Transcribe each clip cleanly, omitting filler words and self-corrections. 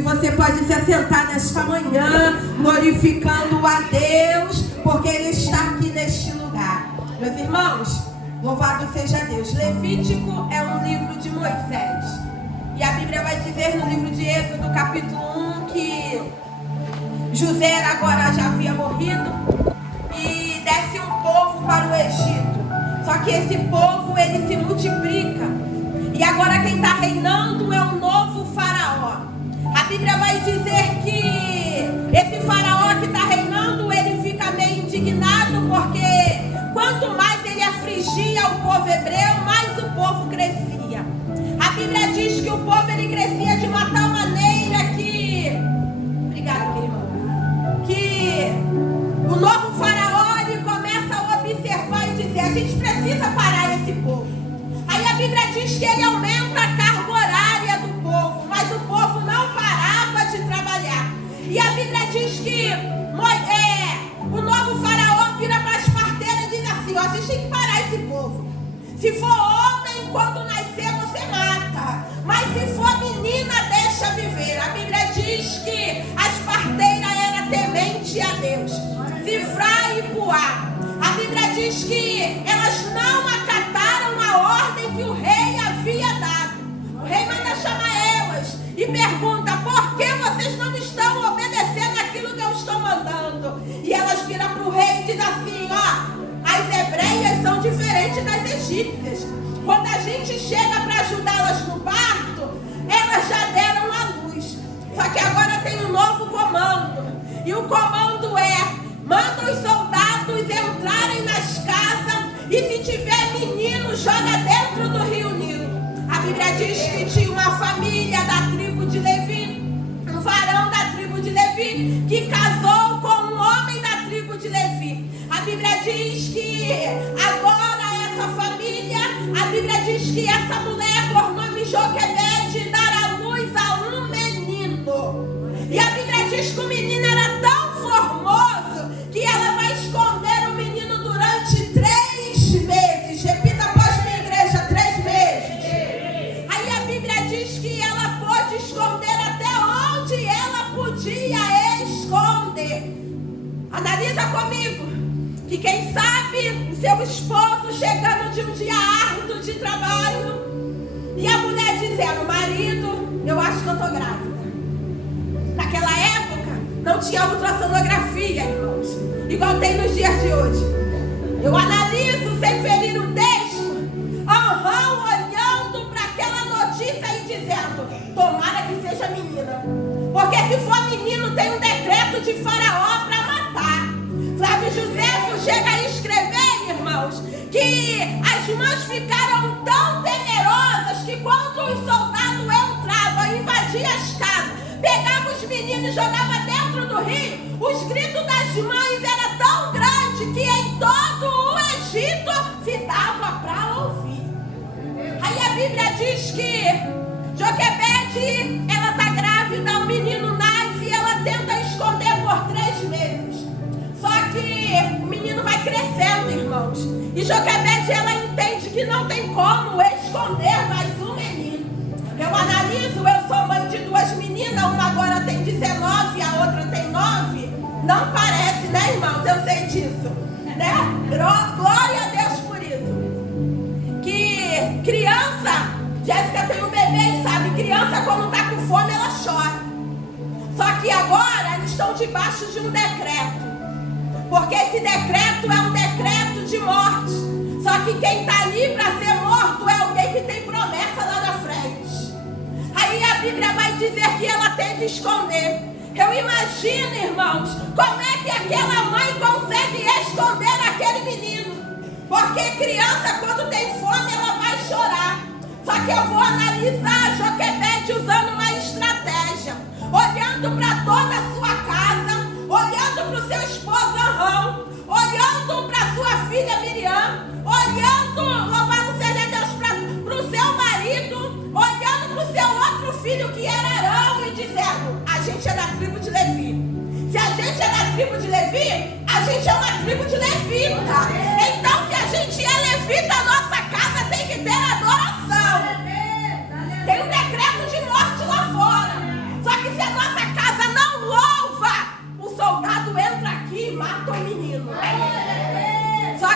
E você pode se assentar nesta manhã, glorificando a Deus, porque Ele está aqui neste lugar. Meus irmãos, louvado seja Deus. Levítico é um livro de Moisés. E a Bíblia vai dizer no livro de Êxodo, capítulo 1, que José agora já havia morrido e desce um povo para o Egito. Só que esse povo, ele se multiplica. E agora quem está reinando é um novo faraó. A Bíblia vai dizer que esse faraó que está reinando, ele fica meio indignado, porque quanto mais ele afligia o povo hebreu, mais o povo crescia. A Bíblia diz que o povo, ele crescia de uma tal maneira que... Obrigada, minha irmã. Que o novo faraó, ele começa a observar e dizer: a gente precisa parar esse povo. Aí a Bíblia diz que ele aumenta a carga horária do povo, mas o povo não parava de trabalhar. E a Bíblia diz que o novo faraó vira para as parteiras e diz assim: ó, a gente tem que parar esse povo. Se for homem, quando nascer você mata, mas se for menina, deixa viver. A Bíblia diz que as parteiras eram tementes a Deus, Zifrá e Puá. A Bíblia diz que elas não acataram a ordem que o rei havia dado. O rei manda chamar elas e pergunta: por que vocês não estão obedecendo aquilo que eu estou mandando? E elas viram para o rei e dizem assim: ó, as hebreias são diferentes das egípcias. Quando a gente chega para ajudá-las no parto, elas já deram a luz. Só que agora tem um novo comando. E o comando é: manda os soldados entrarem nas casas e se tiver menino, joga dentro do rio Nilo. A Bíblia diz que tinha uma família da tribo de Levi, um varão da tribo de Levi, que casou com um homem da tribo de Levi. A Bíblia diz que agora essa família, a Bíblia diz que essa mulher, por nome Joquebede, dará luz a um menino. E a Bíblia diz que o menino era tão formoso que ela vai esconder o menino durante 3 meses. Repita após minha igreja: 3 meses. Aí a Bíblia diz que ela pôde esconder até onde ela podia esconder. Analisa comigo que quem sabe o seu esposo chegando de um dia árduo de trabalho e a mulher dizendo: marido, eu acho que eu estou grávida. Naquela época não tinha ultrassonografia, irmãos, igual tem nos dias de hoje. Eu analiso sem ferir o texto, olhando para aquela notícia e dizendo: tomara que seja menina, porque se for menino tem um decreto de faraó para matar. Flávio Josefo chega a escrever, irmãos, que as mães ficaram tão temerosas que quando os soldados entravam, invadiam as casas, pegavam os meninos e jogavam dentro do rio, os gritos das mães eram tão grandes que em todo o Egito se dava para ouvir. Aí a Bíblia diz que Joquebede, ela está grávida, o menino nasce e ela tenta esconder por 3 meses. Só que o menino vai crescendo, irmãos, e Joquebede, ela entende que não tem como esconder mais um menino. Eu analiso, eu sou mãe de 2 meninas, uma agora tem 19, a outra tem 9. Não parece, né, irmãos? Eu sei disso, né? Glória a Deus por isso. Que criança, Jéssica tem um bebê e sabe, criança quando está com fome ela chora. Só que agora eles estão debaixo de um decreto, porque esse decreto é um decreto de morte. Só que quem está ali para ser morto é alguém que tem promessa lá na frente. Aí a Bíblia vai dizer que ela tenta esconder. Eu imagino, irmãos, como é que aquela mãe consegue esconder aquele menino. Porque criança, quando tem fome, ela vai chorar. Só que eu vou analisar Joquebede usando uma estratégia, olhando para toda a sua casa, olhando para o seu esposo Arão, olhando para sua filha Miriam, olhando, louvado seja Deus, para o seu marido, olhando para o seu outro filho que era Arão e dizendo: a gente é da tribo de Levi. Se a gente é da tribo de Levi, a gente é uma tribo de levita. Então, se a gente é levita, a nossa casa tem que ter adoração. Tem um decreto de morte lá fora. Só que se a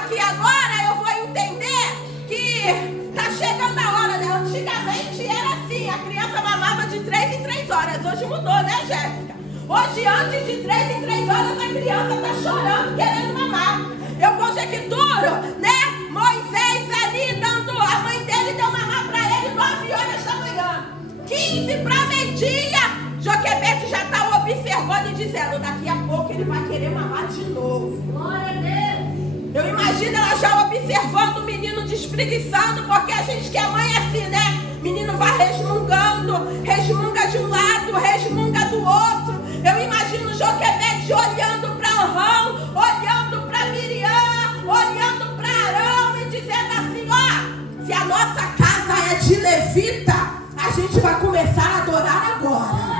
que agora eu vou entender que tá chegando a hora, né? Antigamente era assim, a criança mamava de 3 em 3 horas. Hoje mudou, né, Jéssica? Hoje, antes de 3 em 3 horas, a criança tá chorando, querendo mamar. Eu conjecturo, né? Moisés ali dando, a mãe dele deu mamar para ele 9 horas da manhã. 15 para meio-dia. Joquebede já está observando e dizendo: daqui a pouco ele vai querer mamar de novo. Glória a Deus. Eu imagino ela já observando o menino despreguiçando, porque a gente que é mãe é assim, né? Menino vai resmungando, resmunga de um lado, resmunga do outro. Eu imagino Joquebede olhando para Arão, olhando para Miriam, olhando para Arão e dizendo assim: ó, se a nossa casa é de levita, a gente vai começar a adorar agora.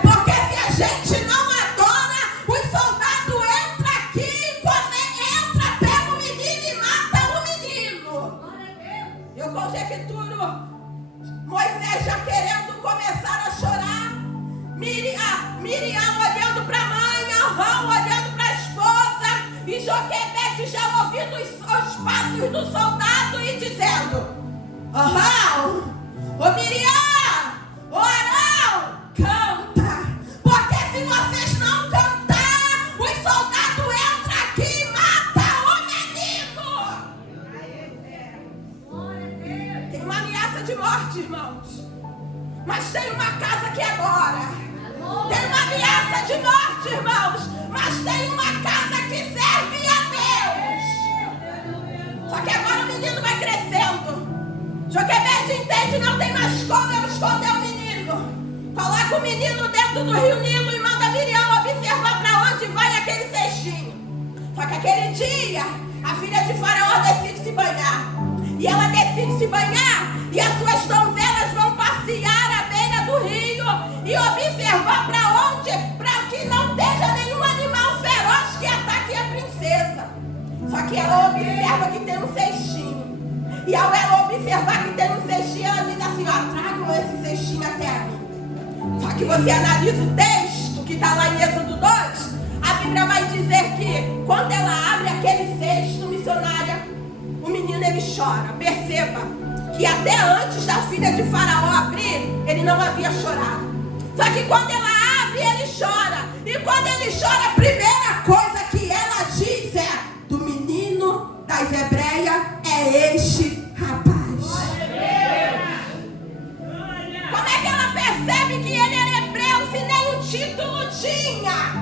Porque se a gente não adora, os soldados entram aqui, entra, pega o menino e mata o menino. Eu conjecturo Moisés já querendo começar a chorar, Miriam olhando para a mãe, Arão olhando para a esposa, e Joquebede já ouvindo os passos do soldado e dizendo: Arão, ô Miriam, ô Arão, canta, porque se vocês não cantar, os soldados entram aqui e matam o menino. Tem uma ameaça de morte, irmãos, mas tem uma casa que adora. Tem uma ameaça de morte, irmãos, mas tem uma casa que serve a Deus. Só que agora o menino vai crescendo. Joquebede entende, não tem mais como eu esconder o menino. Coloca o menino dentro do rio Nilo e manda Miriam observar para onde vai aquele cestinho. Só que aquele dia, a filha de Faraó decide se banhar. E ela decide se banhar, e as suas donzelas vão passear à beira do rio e observar para onde, para que não esteja nenhum animal feroz que ataque a princesa. Só que ela observa que tem um cestinho. E ao ela observar que tem um cestinho, ela diz assim: ó, tragam esse cestinho até a mim. Só que você analisa o texto que está lá em Êxodo 2, a Bíblia vai dizer que quando ela abre aquele cesto, missionária, o menino ele chora. Perceba que até antes da filha de Faraó abrir, ele não havia chorado. Só que quando ela abre, ele chora. E quando ele chora, a primeira coisa que ela diz é: do menino das hebreias é este rapaz. Como é que ela percebe que ele era hebreu se nem o título tinha?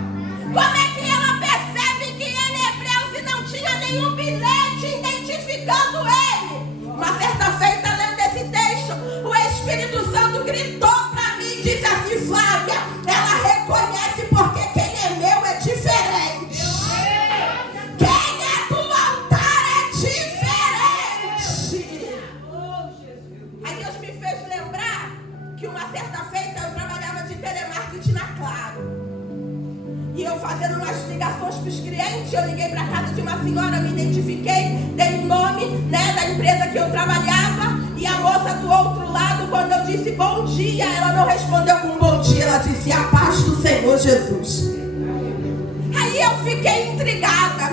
Como é que ela percebe que ele é hebreu se não tinha nenhum bilhete identificando ele? Uma certa feita, lendo esse texto, o Espírito Santo gritou para mim e disse assim: Flávia, ela reconhece porque quem é meu é diferente. Quem é do altar é diferente. Aí Deus me fez lembrar que uma certa feita eu trabalhava de telemarketing na Claro. E eu fazendo umas ligações para os clientes, eu liguei para a casa de uma senhora, me identifiquei, dei o nome, né, da empresa que eu trabalhava. E a moça do outro lado, quando eu disse bom dia, ela não respondeu com bom dia, ela disse: a paz do Senhor Jesus. Aí eu fiquei intrigada.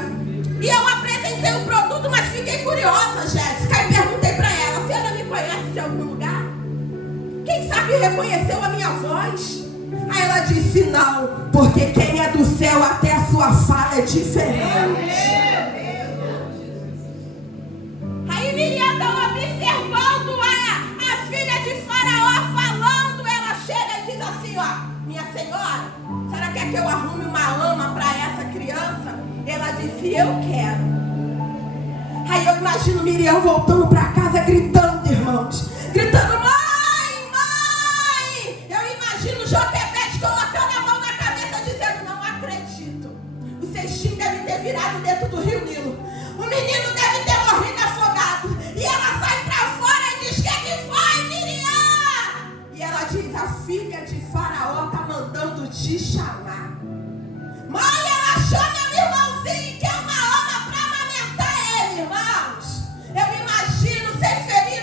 E eu apresentei o produto, mas fiquei curiosa, Jéssica, e perguntei para ela: se ela me conhece de algum lugar? Quem sabe reconheceu a minha voz? Aí ela disse: não, porque quem é do céu até a sua fala é diferente. Aí Miriam está observando a filha de Faraó falando. Ela chega e diz assim: ó, minha senhora, a senhora quer que eu arrume uma ama para essa criança? Ela disse: eu quero. Aí eu imagino Miriam voltando para casa gritando, irmãos, gritando: mãe, mãe. Eu imagino Joquebede colocando a mão na cabeça dizendo: não acredito. O cestinho deve ter virado dentro do rio Nilo. O menino deve ter morrido afogado. E ela sai para fora e diz: que foi, Miriam? E ela diz: a filha de Faraó está mandando te chamar. Mãe, ela chama meu irmãozinho, que é uma ama para amamentar ele, irmãos. Eu imagino ser feliz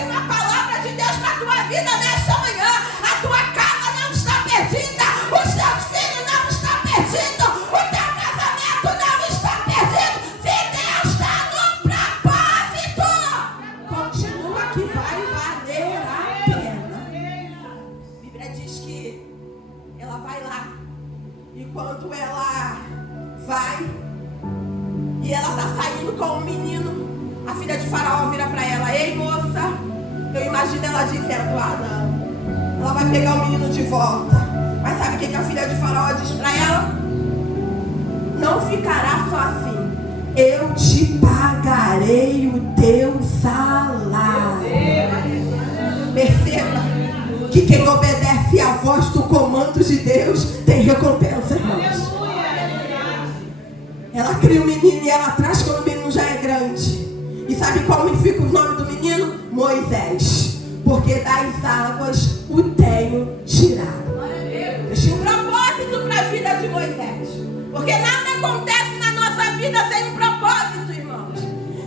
tem uma palavra de Deus para a tua vida nesta manhã. A tua casa não está perdida, os teus filhos não estão perdidos, o teu casamento não está perdido. Se Deus está no propósito, continua que vai valer a pena. A Bíblia diz que ela vai lá, e quando ela vai e ela está saindo com o menino, a filha de Faraó vira para ela: ei, moça, eu imagino ela dizendo: ah, não, ela vai pegar o menino de volta. Mas sabe o que a filha de Faraó diz para ela? Não ficará só assim, eu te pagarei o teu salário. Perceba que quem obedece à voz do comando de Deus tem recompensa, irmãos. Ela cria o menino e ela traz quando o menino já é grande. E sabe qual fica o nome do menino? Moisés. Porque das águas o tenho tirado. Deixa um propósito para a vida de Moisés. Porque nada acontece na nossa vida sem um propósito, irmãos.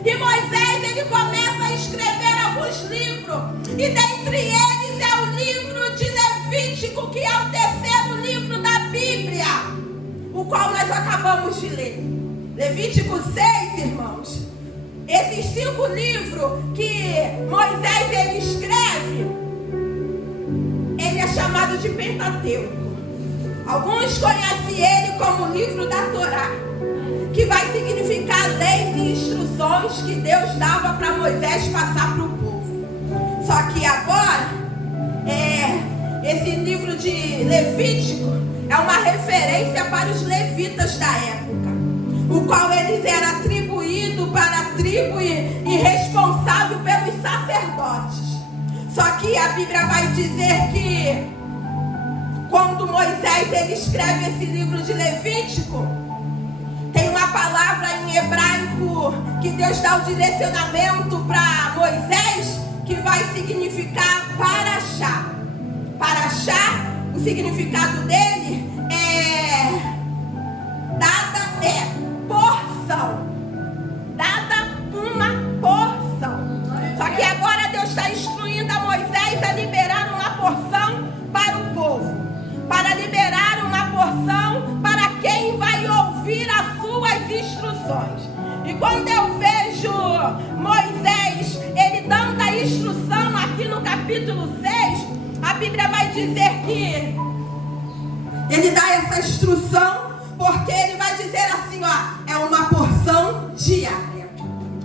E Moisés, ele começa a escrever alguns livros. E dentre eles é o livro de Levítico, que é o terceiro livro da Bíblia, o qual nós acabamos de ler. Levítico 6, irmãos. Esses 5 livros que Moisés ele escreve, ele é chamado de Pentateuco. Alguns conhecem ele como o livro da Torá, que vai significar leis e instruções que Deus dava para Moisés passar para o povo. Só que agora, esse livro de Levítico é uma referência para os levitas da época, o qual eles eram atribuídos para a tribo e responsável pelos sacerdotes. Só que a Bíblia vai dizer que quando Moisés ele escreve esse livro de Levítico, tem uma palavra em hebraico que Deus dá o direcionamento para Moisés, que vai significar paraxá. Paraxá, o significado dele é porção. Dada uma porção. Só que agora Deus está instruindo a Moisés a liberar uma porção para o povo. Para liberar uma porção para quem vai ouvir as suas instruções. E quando eu vejo Moisés, ele dando a instrução aqui no capítulo 6, a Bíblia vai dizer que ele dá essa instrução porque ele vai dizer assim, ó, é uma porção diária.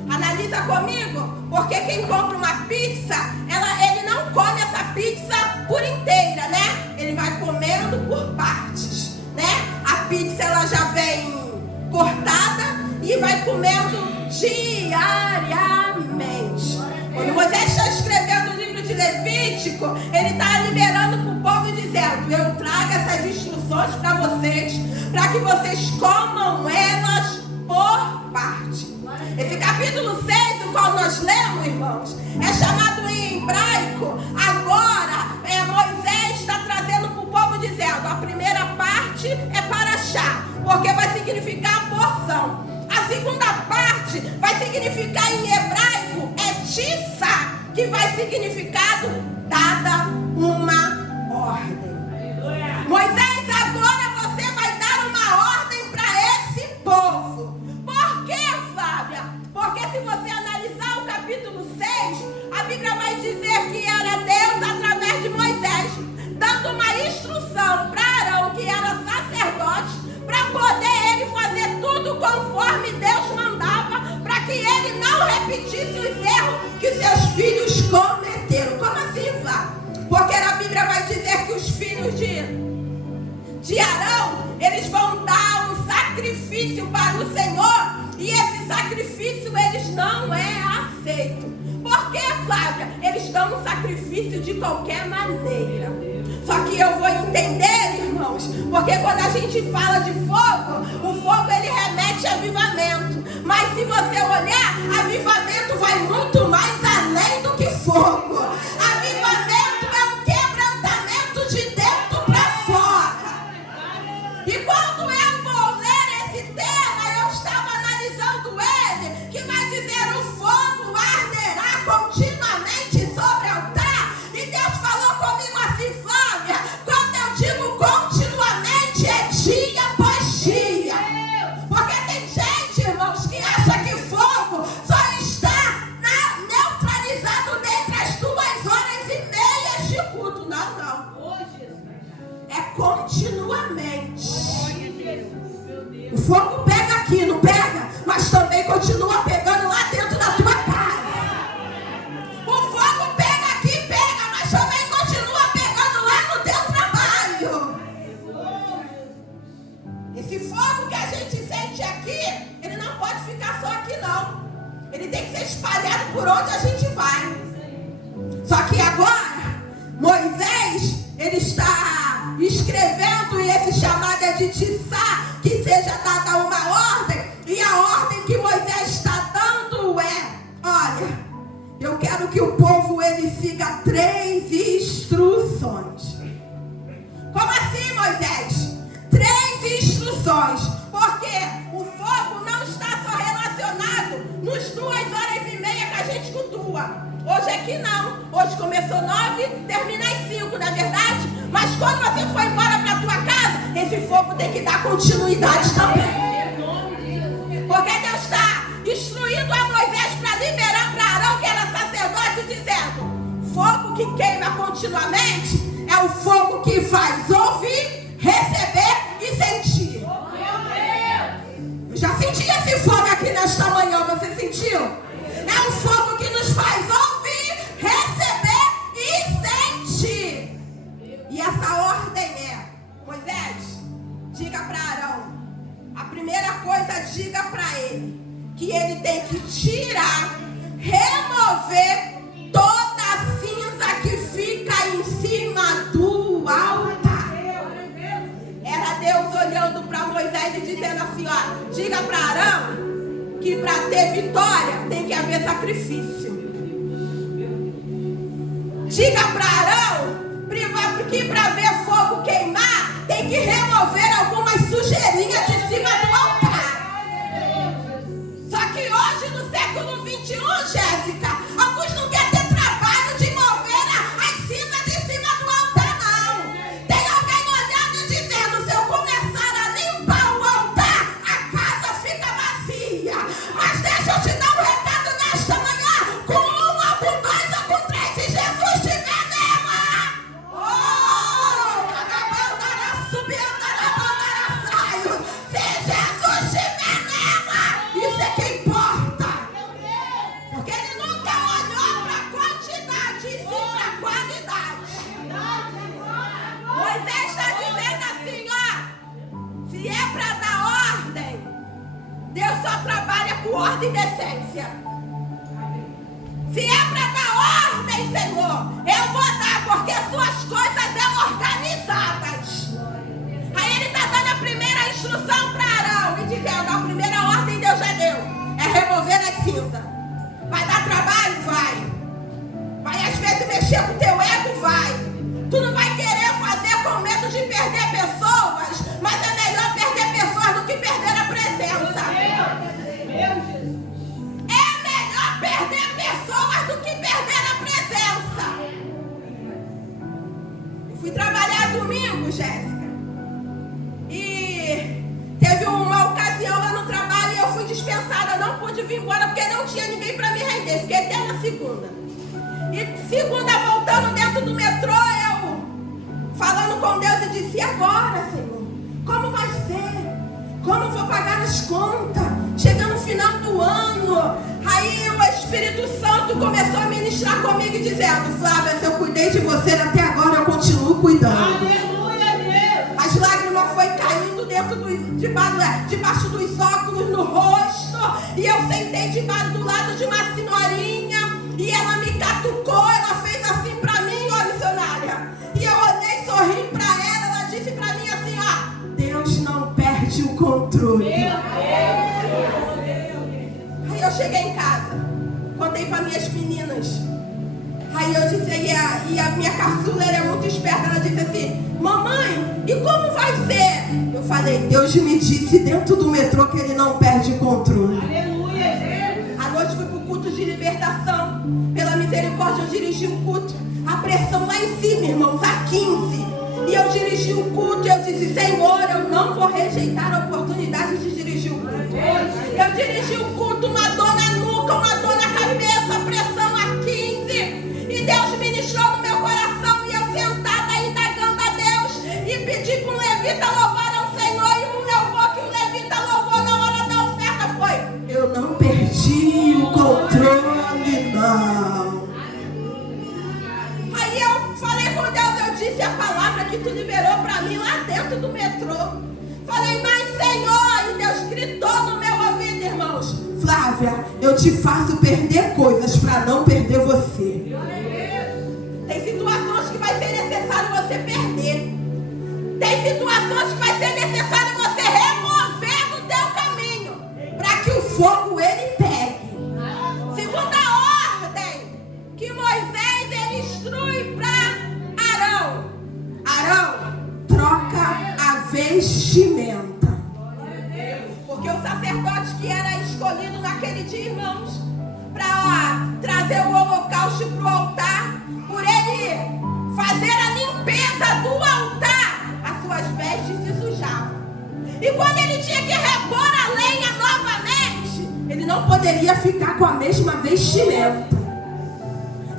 Analisa comigo, porque quem compra uma pizza, ele não come essa pizza por inteira, né? Ele vai comendo por partes, né? A pizza ela já vem cortada e vai comendo diariamente. Quando Moisés está escrevendo o livro de Levítico, ele está liberando para o povo e dizendo: eu trago essas instruções para vocês, para que vocês comam elas por parte. Esse capítulo 6, do qual nós lemos, irmãos, é chamado em hebraico. Agora, Moisés está trazendo para o povo dizendo: a primeira parte é paraxá, porque vai significar porção. A segunda parte vai significar em hebraico tissa, que vai significado dada uma ordem. Moisés, agora você vai dar uma ordem para esse povo. Por quê, Flávia? Porque se você analisar o capítulo 6, a Bíblia vai dizer que era Deus através de Moisés, dando uma instrução para Arão, que era sacerdote, para poder ele fazer tudo conforme Deus mandava, para que ele não repetisse os erros que seus filhos cometeram. Como assim, Flávia? Porque a Bíblia vai dizer que os filhos de Arão, eles vão dar um sacrifício para o Senhor, e esse sacrifício eles não é aceito. Por quê, Flávia? Eles dão um sacrifício de qualquer maneira. Só que eu vou entender, irmãos, porque quando a gente fala de fogo, o fogo ele remete a avivamento. Mas se você olhar, avivamento vai muito mais além do que fogo. Avivamento é um quebrantamento de dentro para fora. E quando eu vou ler esse tema, eu estava analisando ele, que vai dizer: o fogo arderá continuamente sobre é continuamente. O fogo pega aqui, não pega? Mas também continua pegando lá dentro da tua casa. O fogo pega aqui, pega, mas também continua pegando lá no teu trabalho. Esse fogo que a gente sente aqui, ele não pode ficar só aqui não. Ele tem que ser espalhado por onde a gente vai. Só que agora, Moisés, ele está escrevendo, e esse chamado é de Tissá, que seja dada uma ordem. E a ordem que Moisés está dando é: olha, eu quero que o povo ele siga 3 instruções. Como assim, Moisés? 3 instruções. Porque o fogo não está só relacionado nos 2h30 que a gente cultua. Hoje aqui não. Hoje começou 9, termina às 5, não é verdade? Mas quando você for embora para a tua casa, esse fogo tem que dar continuidade também. Porque Deus está instruindo a Moisés para liberar para Arão, que era sacerdote, dizendo: fogo que queima continuamente é o fogo que faz ouvir, receber e sentir. Eu já senti esse fogo aqui nesta manhã, você sentiu? É um fogo que nos faz ouvir, receber e sentir. E essa ordem é: Moisés, diga para Arão, a primeira coisa, diga para ele que ele tem que tirar, remover toda a cinza que fica em cima do altar. Era Deus olhando para Moisés e dizendo assim: ó, diga para Arão que para ter vitória tem que haver sacrifício. Diga para Arão que para ver fogo queimar tem que remover algumas sujeirinhas de cima do altar. Só que hoje, no século 21, Jéssica, alguns não querem ter trabalho de mover as cinzas de cima do altar, não. Tem alguém olhando e dizendo: se eu começar a limpar o altar, a casa fica vazia. Mas deixa eu te dar um recado nesta manhã: com 1 ou com 2 ou com 3, se Jesus te venema. Se Jesus te venema, isso é que importa. Porque ele nunca olhou para a quantidade, e sim para a qualidade. Moisés está dizendo assim, ó: se é para dar ordem, Deus só trabalha com ordem e decência. Se é para dar ordem, Senhor, eu vou dar, porque suas coisas são organizadas. Aí ele está dando a primeira instrução para Arão e dizendo: a primeira ordem Deus já deu, é remover as cinzas. Vai dar trabalho? Vai às vezes mexer com o teu ego? Vai. Tu não vai querer fazer com medo de perder pessoas, mas é melhor perder pessoas do que perder a presença. É melhor perder pessoas do que perder a presença. Eu fui trabalhar domingo, Jéssica, e teve uma ocasião lá no trabalho e eu fui dispensada. Não pude vir embora porque não tinha ninguém para me render. Fiquei até na segunda. E segunda, voltando dentro do metrô, eu falando com Deus e disse: e agora, Senhor? Como vai ser? Como vou pagar as contas? Chega no final do ano. Aí o Espírito Santo começou a ministrar comigo e dizendo: Flávia, se eu cuidei de você até agora, eu continuo cuidando. Aleluia, Deus. As lágrimas foi caindo debaixo dos óculos no rosto. E eu sentei do lado de uma senhorinha. E ela me catucou, ela fez assim pra mim, ó, missionária. E eu olhei, sorri pra ela, ela disse pra mim assim, ó: Deus não perde o controle. Meu Deus. Aí eu cheguei em casa, contei pra minhas meninas. Aí eu disse, e a minha caçula é muito esperta, ela disse assim: mamãe, e como vai ser? Eu falei: Deus me disse dentro do metrô que ele não perde o controle. Aleluia. À noite fui pro culto de libertação. Pela misericórdia eu dirigi um culto. A pressão lá em cima, irmãos, a 15. E eu dirigi um culto e eu disse: Senhor, eu não vou rejeitar a oportunidade de dirigir um culto. Eu dirigi um culto, uma dor na nuca, uma dor na cabeça, pressão a 15. E Deus ministrou no meu coração e eu sentada indagando a Deus e pedir para um levita louvar ao Senhor, e um louvor que o levita louvou na hora da oferta foi: eu não perdi o controle, não. Aí eu falei com Deus, eu disse a palavra que tu liberou para mim lá dentro do metrô. Falei: mas Senhor, e Deus gritou no meu ouvido, irmãos: Flávia, eu te faço perder coisas para não perder você. Tem situações que vai ser necessário você perder. Tem situações que vai ser necessário você remover do teu caminho, para que o fogo ele pegue. Segunda ordem que Moisés ele instrui para Arão: Arão, troca a vestimenta. Porque o sacerdote que era escolhido naquele dia, irmãos, para trazer o holocausto para o altar, por ele fazer a limpeza do altar, as suas vestes se sujavam. E quando ele tinha que repor a lenha novamente, ele não poderia ficar com a mesma vestimenta.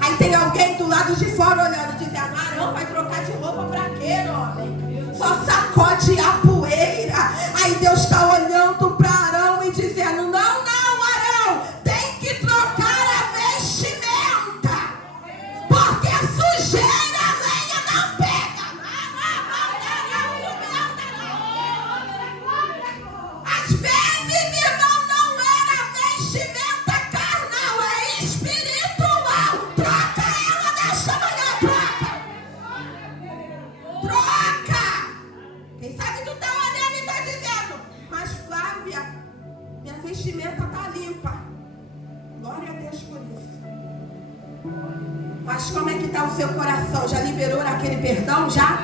Aí tem alguém do lado de fora olhando, dizendo: Arão vai trocar de roupa para quê, homem? Só sacode a poeira. Aí Deus está olhando para Arão e dizendo: não, Arão, tem que trocar a vestimenta, porque a sujeira a lenha não pega. Às vezes, irmão, não era vestimenta carnal, é espiritual. Troca ela nesta manhã, troca. Quem sabe tu tá olhando e tá dizendo: mas Flávia, minha vestimenta tá limpa. Glória a Deus por isso. Mas como é que está o seu coração? Já liberou aquele perdão? Já?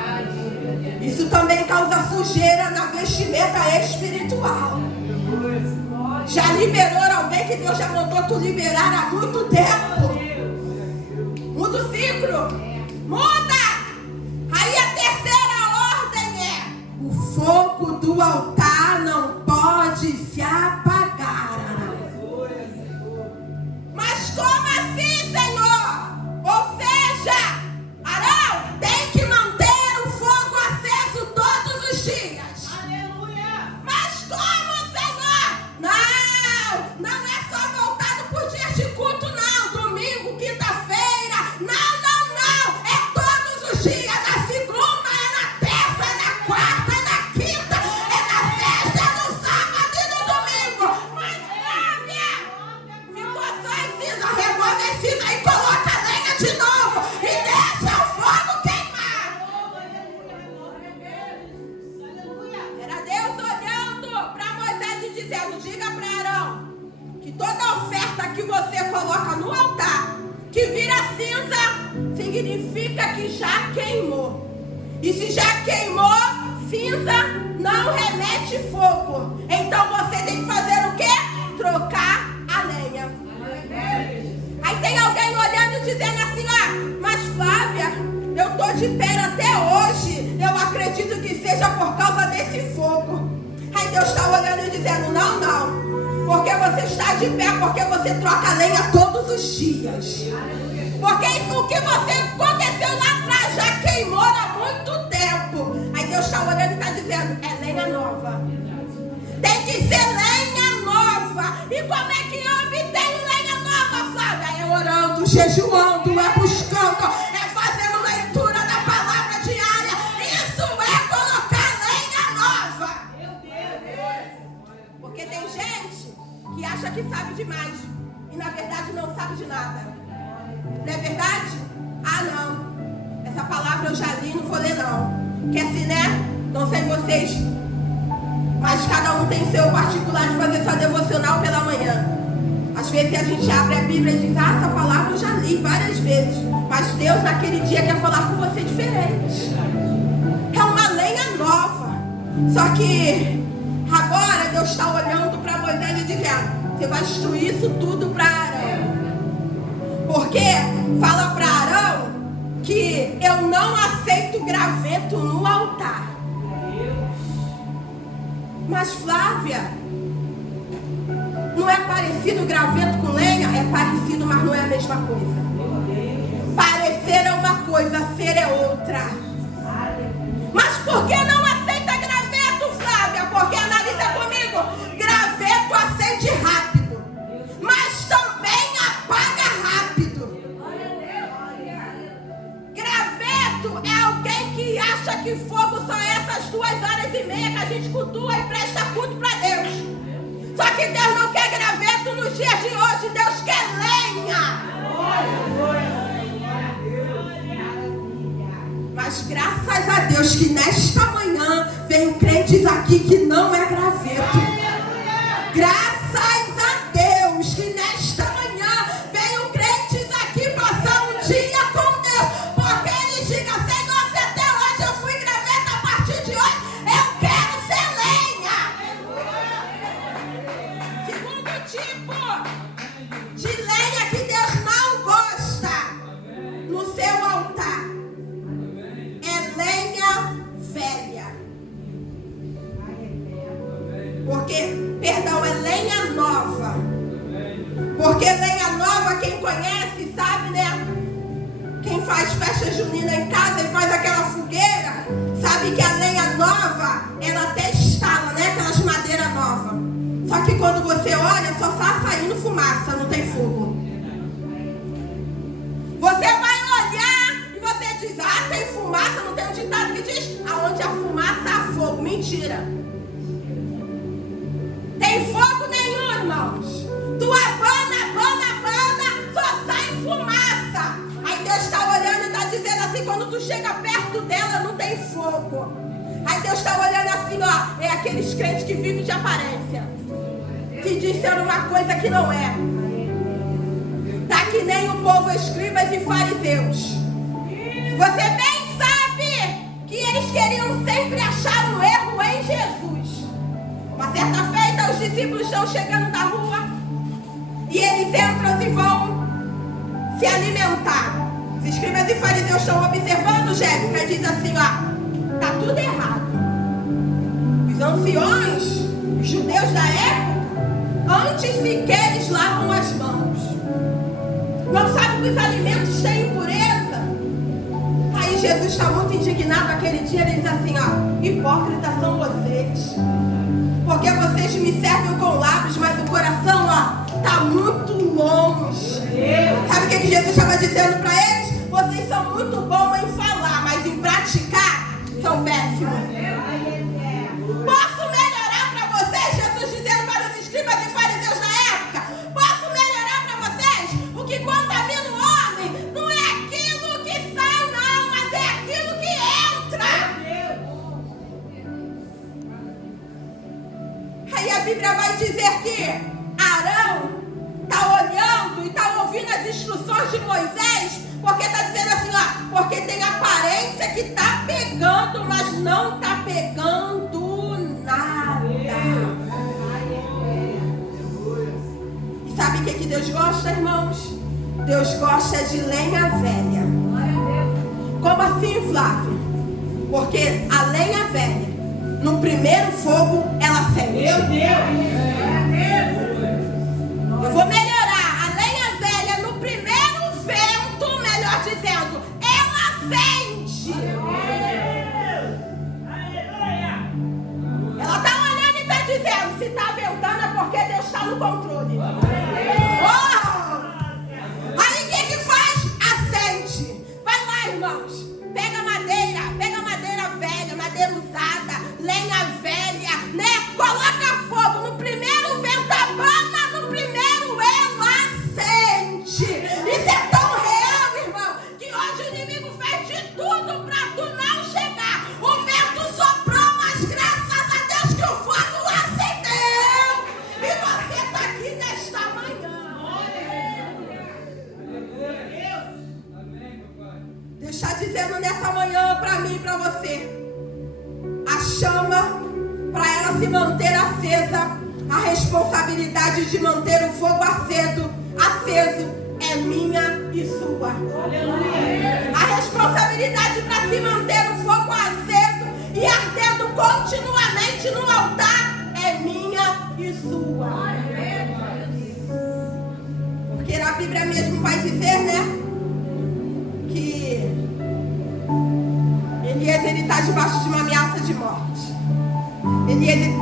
Isso também causa sujeira na vestimenta espiritual. Já liberou alguém que Deus já mandou tu liberar há muito tempo? Muda o ciclo. Muda! Aí a terceira ordem é: o fogo do altar não pode se apagar. Mas como assim, Senhor? Ou seja, Arão tem que manter o fogo aceso todos os dias. Aleluia! Mas como, Senhor? Não é só voltado por dias de culto, não. Domingo, quinta-feira. Não. É todos os dias. Na segunda, é na terça, é na quarta, é na quinta, é na sexta, é no sábado e no domingo. Mas, Flávia, situações cinza, remove a cinza e coloca a lenha de novo e deixa o fogo queimar. Era Deus olhando para Moisés e dizendo: diga para Arão que toda oferta que você coloca no altar, que vira cinza, significa que já queimou. E se já queimou, cinza não remete fogo. Então você tem que fazer o quê? Trocar a lenha. Aí tem alguém olhando e dizendo assim: mas Flávia, eu estou de pé até hoje. Eu acredito que seja por causa desse fogo. Aí Deus está olhando e dizendo: não. Porque você está de pé, porque você troca a lenha todos os dias. Porque o que você aconteceu lá atrás já queimou há muito tempo. Aí Deus está olhando e está dizendo: é lenha nova. Tem que ser lenha nova. E como é que eu obtenho lenha nova, Flávia? É orando, jejuando, é buscando, é fazendo leitura da palavra diária. Isso é colocar lenha nova. Porque tem gente que acha que sabe demais e na verdade não sabe de nada. Não é verdade? Não. Essa palavra eu já li, não vou ler não. Que assim, né? Não sei vocês, mas cada um tem seu particular de fazer sua devocional pela manhã. Às vezes a gente abre a Bíblia e diz: essa palavra eu já li várias vezes. Mas Deus naquele dia quer falar com você diferente. É uma lenha nova. Só que agora Deus está olhando para Moisés e dizendo: você vai instruir isso tudo para Arão. Porque fala para Arão que eu não aceito graveto no altar. Mas Flávia, não é parecido graveto com lenha? É parecido, mas não é a mesma coisa. Parecer é uma coisa, ser é outra. Mas por que não a gente cultua e presta culto para Deus. Só que Deus não quer graveto nos dias de hoje. Deus quer lenha. Mas graças a Deus que nesta manhã vem crentes aqui que não é graveto. Graças a Deus que nesta manhã venham crentes aqui passar um dia com Deus. Porque eles digam, Senhor, se até hoje eu fui graveto, a partir de hoje eu quero ser lenha. Segundo tipo de lenha que Deus não gosta no seu altar é lenha velha. Porque, perdão, é lenha nova. Porque lenha nova, quem conhece, sabe, né? Quem faz festa junina em casa e faz aquela fogueira, sabe que a lenha nova, ela até estala, né? Aquelas madeiras novas. Só que quando você olha, só está saindo fumaça, não tem fogo. Você vai olhar e você diz, ah, tem fumaça, não tem um ditado que diz, aonde a fumaça há fogo. Mentira. Tem fogo nenhum, irmãos. Tu abana, só sai fumaça. Aí Deus está olhando e está dizendo assim, quando tu chega perto dela, não tem fogo. Aí Deus está olhando assim, ó, é aqueles crentes que vivem de aparência. Se diz ser uma coisa que não é. Tá que nem o povo escribas e fariseus. Você bem sabe que eles queriam sempre achar um erro em Jesus. Uma certa feita, os discípulos estão chegando da rua e eles entram e vão se alimentar. Os escribas e fariseus estão observando, Jéssica, e diz assim, ó, tá tudo errado. Os anciões, os judeus da época, antes sequer eles lavam as mãos. Não sabe que os alimentos têm impureza. Aí Jesus está muito indignado aquele dia, ele diz assim, ó, hipócritas são vocês. Porque vocês me servem com lábios, mas o coração, ó, está muito longe. Sabe o que Jesus estava dizendo para eles? Vocês são muito bons em falar, mas em praticar são péssimos. Posso melhorar para vocês? Jesus dizendo para os escribas e fariseus da época. Posso melhorar para vocês? O que contamina o homem não é aquilo que sai, não, mas é aquilo que entra. Aí a Bíblia vai dizer que Arão está olhando e está ouvindo as instruções de Moisés, porque está dizendo assim, ó, porque tem aparência que está pegando, mas não está pegando nada. E sabe o que Deus gosta, irmãos? Deus gosta de lenha velha. Como assim, Flávio? Porque a lenha velha, no primeiro fogo, ela acende. Meu Deus! Eu vou melhorar. A lenha velha, no primeiro vento, melhor dizendo, ela acende. Ela está olhando e está dizendo, se está ventando é porque Deus está no controle. Oh! Aí o que faz? Acende. Vai lá, irmãos. Pega madeira velha, madeira usada, lenha velha, né? Coloca fogo. No primeiro vento, abana, no primeiro ela acende. Isso é tão real, irmão, que hoje o inimigo fez de tudo para tu não chegar. O vento soprou, mas graças a Deus que o fogo acendeu. E você está aqui nesta manhã. Deus está dizendo nessa manhã para mim e para você. A chama, para ela se manter acesa, a responsabilidade de manter o fogo aceso é minha e sua. A responsabilidade para se manter o fogo aceso e ardendo continuamente no altar é minha e sua. Porque a Bíblia mesmo vai dizer, né, que Elias, ele está debaixo de uma ameaça de morte. Ele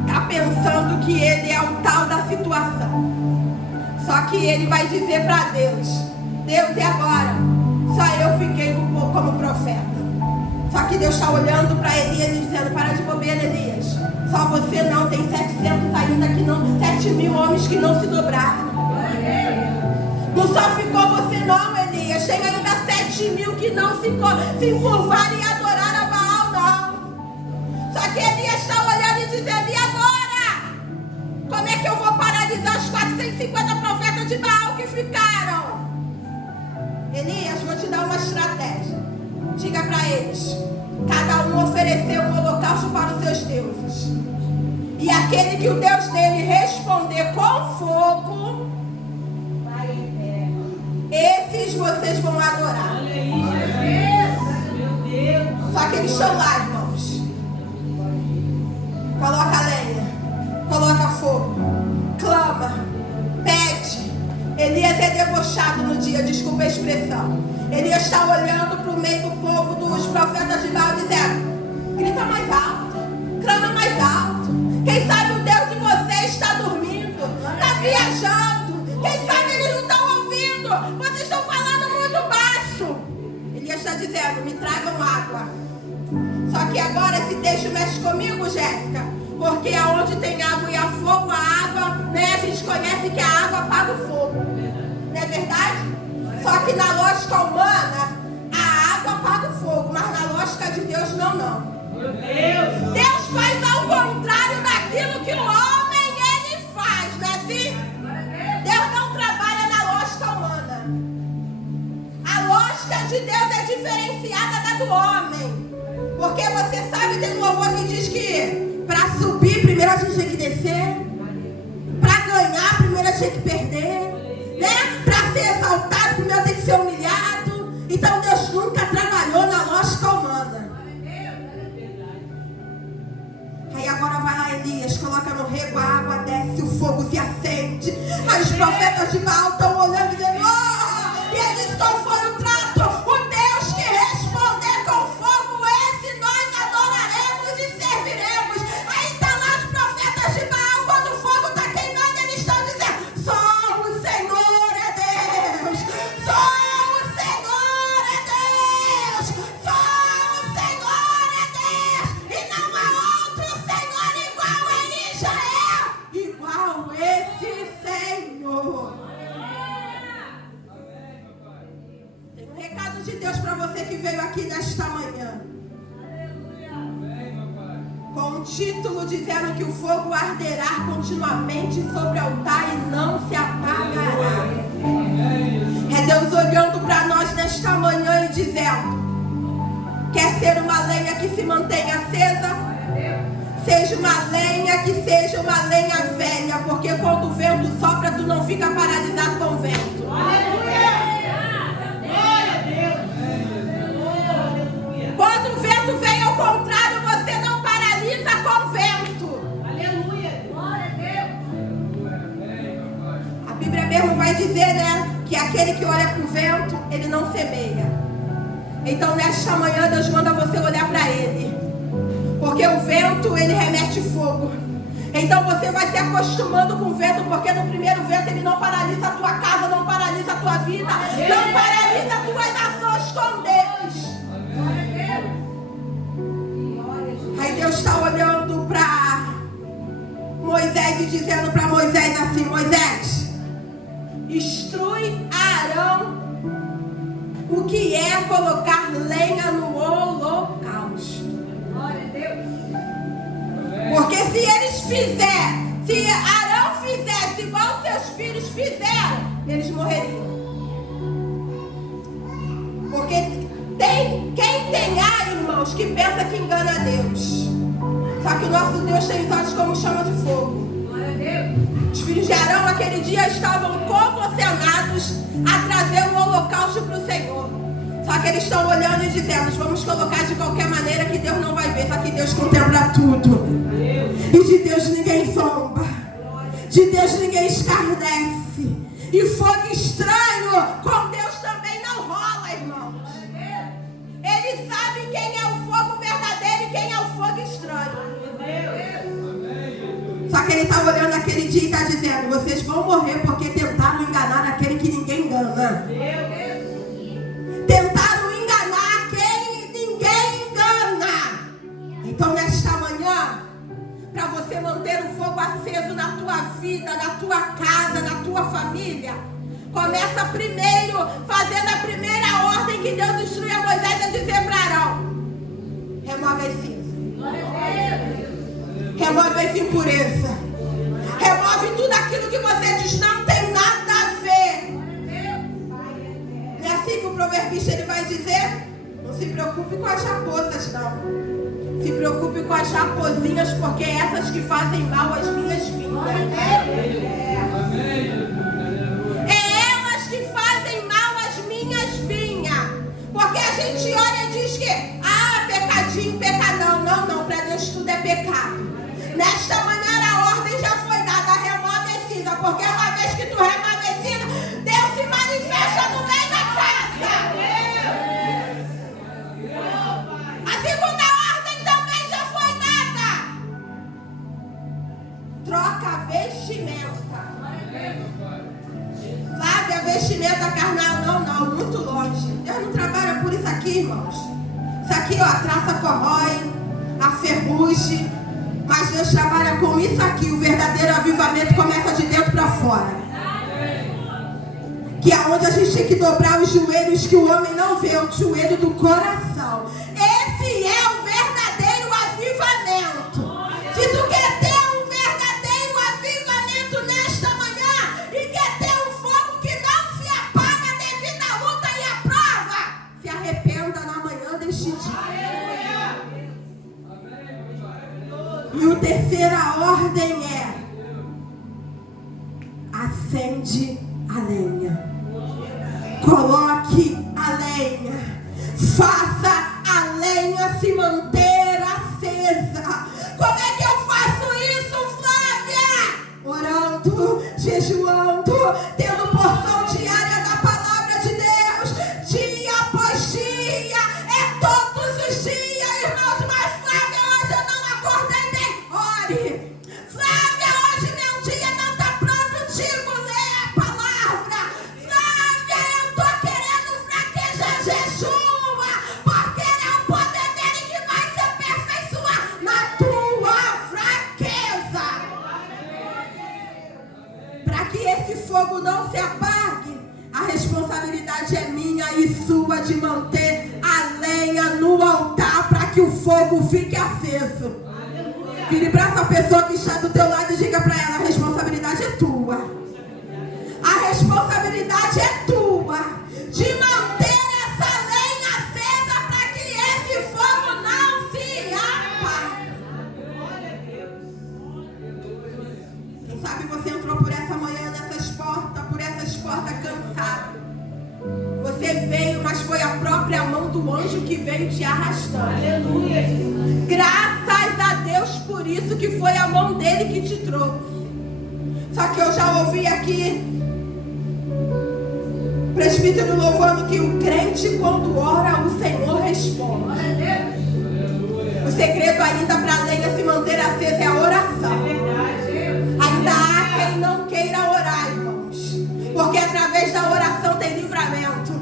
está pensando que ele é o tal da situação. Só que ele vai dizer para Deus, Deus, e agora? Só eu fiquei como profeta. Só que Deus está olhando para Elias e dizendo, para de bobeira, Elias. Só você não, tem 700 ainda que não, 7.000 homens que não se dobraram. Não só ficou você não, Elias, tem ainda 7.000 que não se encurvaram e adoraram a Baal, não. Só que Elias está olhando e dizendo, e agora? Como é que eu vou paralisar os 450 profetas de Baal que ficaram? Elias, vou te dar uma estratégia. Diga para eles, cada um ofereceu um holocausto para os seus deuses. E aquele que o Deus dele responder com fogo, esses vocês vão adorar. Só que eles estão lá, irmãos. Coloca lenha, coloca fogo, clama, pede. Elias é debochado no dia, desculpa a expressão. Elias está olhando para o meio do povo dos profetas de Baal dizendo, grita mais alto, clama mais alto. Quem sabe o Deus de vocês está dormindo, está viajando. Quem sabe eles não estão ouvindo, vocês estão falando muito baixo. Elias está dizendo, me tragam água. Só que agora esse texto mexe comigo, Jéssica, porque aonde tem água e há fogo, a água, né, a gente conhece que a água apaga o fogo. Não é verdade? Só que na lógica humana, a água apaga o fogo, mas na lógica de Deus, não. Deus faz ao contrário daquilo que o homem ele faz, não é assim? Deus não trabalha na lógica humana. A lógica de Deus é diferenciada da do homem. Porque você sabe, tem um louvor que diz que para subir, primeiro a gente tem que descer. Para ganhar, primeiro a gente tem que perder. Né? Para ser exaltado, primeiro tem que ser humilhado. Então Deus nunca trabalhou na lógica humana. Aí agora vai lá Elias, coloca no rego, a água desce, o fogo se acende. Aí os profetas de Baal estão olhando e dizendo, oh! E ele diz, qual foi o trato? O Deus que responder com fogo, esse nós adoraremos e serviremos. Aí está lá os profetas de Baal, quando o fogo está queimando, eles estão dizendo, só o Senhor é Deus, só o Senhor é Deus, só o Senhor é Deus, e não há outro Senhor igual a Israel, igual esse Senhor. Tem um recado de Deus para você que veio aqui nesta manhã, com o título dizendo que o fogo arderá continuamente sobre o altar e não se apagará. É Deus olhando para nós nesta manhã e dizendo, quer ser uma lenha que se mantenha acesa? Seja uma lenha que seja uma lenha velha, porque quando o vento sopra, tu não fica paralisado com o vento. Quando o vento vem ao contrário, você não paralisa com o vento. A Bíblia mesmo vai dizer, né, que aquele que olha para o vento, ele não semeia. Então nesta manhã Deus manda você olhar para ele, porque o vento ele remete fogo. Então você vai se acostumando com o vento, porque no primeiro vento ele não paralisa a tua casa, não paralisa a tua vida, não paralisa as tuas ações com Deus. Aí Deus está olhando para Moisés e dizendo para Moisés assim, Moisés, instrui Arão o que é colocar lenha no holocausto. Porque se eles fizerem, se Arão fizesse igual seus filhos fizeram, eles morreriam. Porque quem tem ar, irmãos, que pensa que engana a Deus. Só que o nosso Deus tem os olhos como chama de fogo. Os filhos de Arão aquele dia estavam convocados a trazer o holocausto para o Senhor. Só que eles estão olhando e dizendo, vamos colocar de qualquer maneira que Deus não vai ver. Só que Deus contempla tudo. E de Deus ninguém zomba. De Deus ninguém escarnece. E fogo estranho com Deus também não rola, irmãos. Ele sabe quem é o fogo verdadeiro e quem é o fogo estranho. Só que ele está olhando aquele dia e está dizendo, vocês vão morrer porque tentaram enganar aquele que ninguém engana. Tentaram enganar quem ninguém engana. Então nesta manhã, para você manter o fogo aceso na tua vida, na tua casa, na tua família. Começa primeiro fazendo a primeira ordem que Deus instruiu a Moisés a dizer para Arão: remove as cinzas, remove as impurezas, remove tudo aquilo que você diz não tem nada a ver. Não é assim que o proverbista ele vai dizer? Não se preocupe com as raposas, não. Se preocupe com as raposinhas, porque é essas que fazem mal às minhas vinhas. É elas que fazem mal às minhas vinhas. Porque a gente olha e diz que pecadinho, pecadão. Não, para Deus tudo é pecado. Nesta manhã a ordem já foi dada: remove a cinza, porque uma vez que tu remove a cinza, Deus se manifesta no meio da casa. A segunda ordem também já foi dada: troca a vestimenta. Lave a vestimenta carnal. Não, muito longe. Deus não trabalha por isso aqui, irmãos. Isso aqui, a traça corrói, a ferrugem. Mas Deus trabalha com isso aqui. O verdadeiro avivamento começa de dentro para fora. Que é onde a gente tem que dobrar os joelhos que o homem não vê, o joelho do coração. Esse é o verdadeiro avivamento. Se tu quer ter um verdadeiro avivamento nesta manhã e quer ter um fogo que não se apaga devido à luta e à prova, se arrependa na manhã deste dia. E a terceira ordem é: acende a lenha. Coloque a lenha. Faça a lenha se manter acesa. Como é que eu faço isso, Flávia? Orando, jejuando, tendo porção diária da palavra de Deus, dia após dia. É todos os dias, irmãos. Mas Flávia, hoje eu não acordei bem. Ore. Flávia, hoje meu dia não está produtivo. Leia a palavra. Flávia, eu estou querendo fraquejar, jejua, porque é o poder dele que vai se aperfeiçoar na tua fraqueza. Para que esse fogo não se apague, a responsabilidade é minha e sua de manter a lenha no altar para que o fogo fique aceso. Vire para essa pessoa que está do teu lado e diga para ela: a responsabilidade é tua. A responsabilidade é tua de manter essa lenha acesa para que esse fogo não se apague. Quem sabe você entrou por essa manhã por essas portas cansado. Você veio, mas foi a própria mão do anjo que veio te arrastando. Aleluia. Graças a Deus por isso, que foi a mão dele que te trouxe. Só que eu já ouvi aqui presbítero louvando que o crente, quando ora, o Senhor responde. O segredo ainda para a lenha se manter acesa é a oração. Ainda há quem não queira orar, irmãos, porque através da oração tem livramento,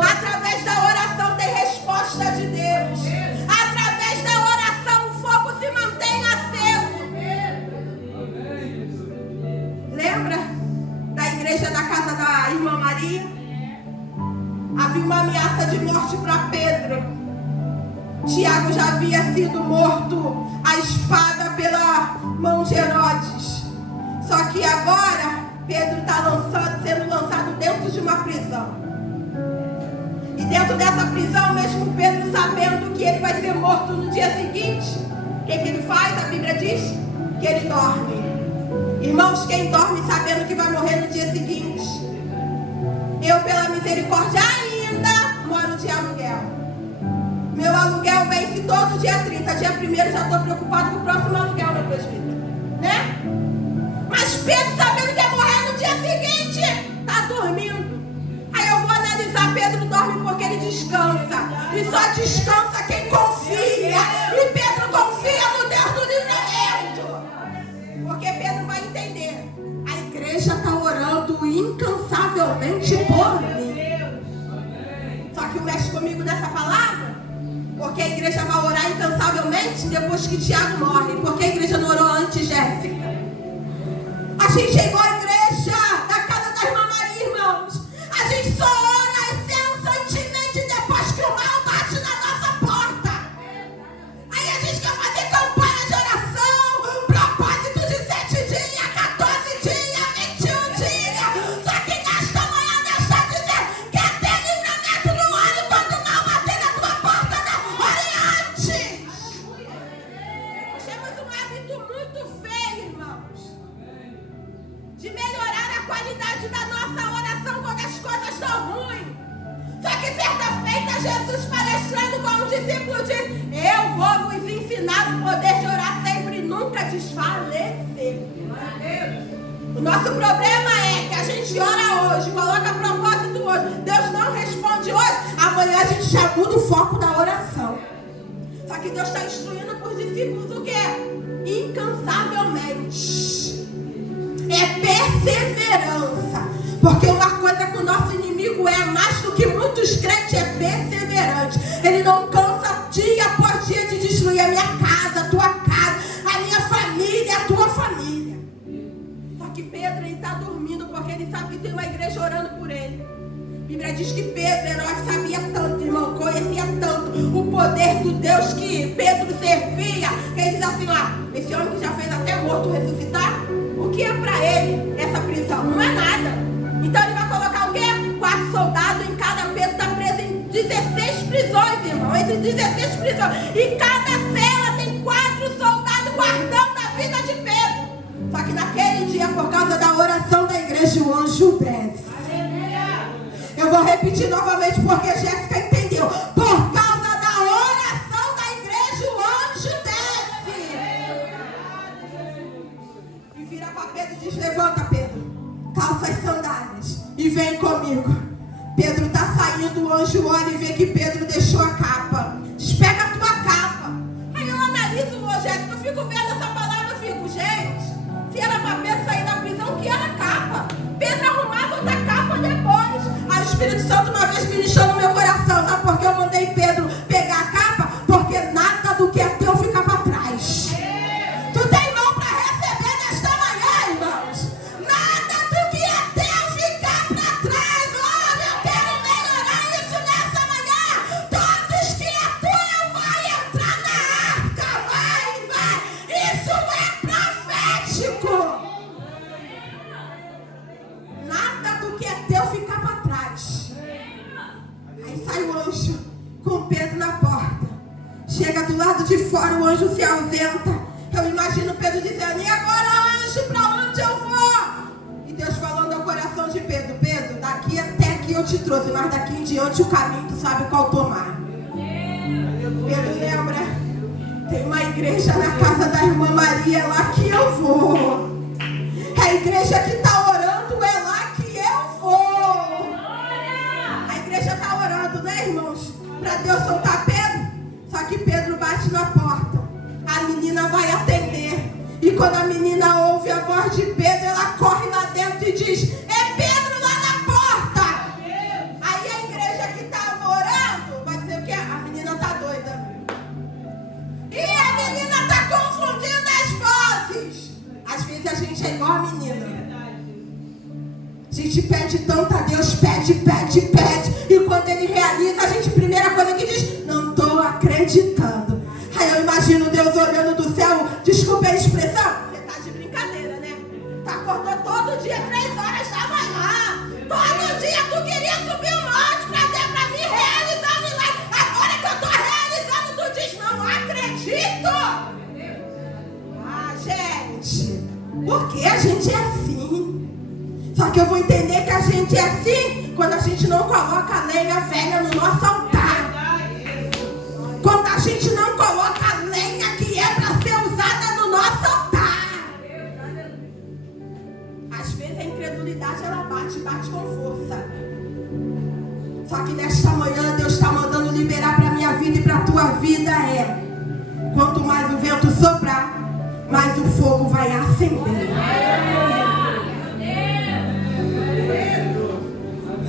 através da oração tem resposta de Deus, através da oração o fogo se mantém aceso. Lembra da igreja da casa da irmã Maria? Havia uma ameaça de morte para Pedro. Tiago já havia sido morto à espada pela mão de Herodes. Só que agora Pedro está sendo lançado dentro de uma prisão. E dentro dessa prisão, mesmo Pedro sabendo que ele vai ser morto no dia seguinte, o que ele faz? A Bíblia diz que ele dorme. Irmãos, quem dorme sabendo que vai morrer no dia seguinte? Eu, pela misericórdia, ainda moro de aluguel. Meu aluguel vence todo dia 30. Dia 1º já estou preocupado com o próximo aluguel, meu presbítero, né? Mas Pedro, sabendo que ia morrer no dia seguinte, está dormindo. Aí eu vou analisar: Pedro dorme porque ele descansa. E só descansa quem confia. E Pedro confia no Deus do livramento. Porque Pedro vai entender: a igreja está orando incansavelmente por mim. Só que mexe comigo nessa palavra, porque a igreja vai orar incansavelmente crente depois que Tiago morre. Porque a igreja não orou antes, Jéssica. A gente chegou à igreja da casa da irmã Maria, irmãos. A gente só ora incessantemente depois que o mal bate na nossa porta. Aí a gente quer fazer campanha de oração, propósito de 7 dias, 14 dias, 21 dias. Só que nesta manhã Deus está dizendo: quer ter livramento, não ore quando o mal bater na tua porta, não. Ore antes. Temos um hábito muito feio, irmãos, de melhorar a qualidade da nossa oração quando as coisas estão ruins. Só que certa feita, Jesus palestrando com os discípulos disse: eu vou vos ensinar o poder de orar sempre e nunca desfalecer. O nosso problema é que a gente ora hoje, coloca propósito hoje, Deus não responde hoje, amanhã a gente já muda o foco da oração. Só que Deus está instruindo para os discípulos o quê? Incansavelmente. É perseverança. Porque uma coisa que o nosso inimigo é mais do que muitos crentes, é perseverante. Ele não cansa dia após dia de destruir a minha casa, a tua casa, a minha família, a tua família. Só que Pedro, ele está dormindo porque ele sabe que tem uma igreja orando por ele. A Bíblia diz que Pedro, Herodes, sabia tanto, irmão, conhecia tanto o poder do Deus que Pedro servia. Ele diz assim: ó, esse homem que já fez até morto ressuscitar, o que é para ele essa prisão? Não é nada. Então ele vai colocar o quê? 4 soldados em cada. Pedro está preso em 16 prisões, irmão. Entre 16 prisões. E cada cela tem 4 soldados guardando a vida de Pedro. Só que naquele dia, por causa da oração da igreja, o anjo desce. Eu vou repetir novamente porque Jéssica entendeu. Por causa da oração da igreja, o anjo desce. E vira para Pedro e diz: levanta, Pedro. Calça as sandálias e vem comigo. Pedro está saindo, o anjo olha e vê que Pedro deixou a capa. Diz: pega a tua capa. Aí eu analiso, Jéssica, eu fico vendo essa palavra, eu fico: gente, se era para Pedro sair da prisão, que era a capa. Pedro arrumava outra capa depois. Aí o Espírito Santo uma vez ministrou no meu coração. Sabe por que eu mandei Pedro pegar a capa? Porque nada do que é teu fica para trás. Tu tem mão para receber nesta manhã, irmãos. Nada do que é teu fica para trás. Olha, eu quero melhorar isso nessa manhã. Todos que é teu vai entrar na arca. Vai. Isso é profético. Nada do que é teu fica para trás. Aí sai o anjo com Pedro na porta. Chega do lado de fora, o anjo se ausenta. Eu imagino Pedro dizendo: e agora, anjo, para onde eu vou? E Deus falando ao coração de Pedro: Pedro, daqui até aqui eu te trouxe, mas daqui em diante o caminho tu sabe qual tomar. Pedro lembra? Tem uma igreja na casa da irmã Maria, é lá que eu vou. É a igreja que está orando, é lá que eu vou. A igreja está orando, né, irmãos? Para Deus soltar Pedro. Só que Pedro bate na porta. A menina vai atender. E quando a menina ouve a voz de Pedro, ela corre lá dentro e diz: é Pedro lá na porta. Aí a igreja que estava orando vai dizer o quê? A menina está doida. E a menina está confundindo as vozes. Às vezes a gente é igual a menina. A gente pede tanto a Deus, pede. E quando Ele realiza, a gente, primeira coisa que diz: não estou acreditando. Aí eu imagino Deus olhando do céu, desculpa a expressão, você está de brincadeira, né? Tu acordou todo dia, 3 horas da manhã. Todo dia tu queria subir um monte para mim realizar um milagre. Agora que eu estou realizando, tu diz: não acredito. Ah, gente, porque a gente é assim. Só que eu vou entender que a gente é assim quando a gente não coloca a lenha velha no nosso altar. Quando a gente não coloca a lenha que é para ser usada no nosso altar. Às vezes a incredulidade ela bate com força. Só que nesta manhã Deus está mandando liberar para a minha vida e para a tua vida quanto mais o vento soprar, mais o fogo vai acender.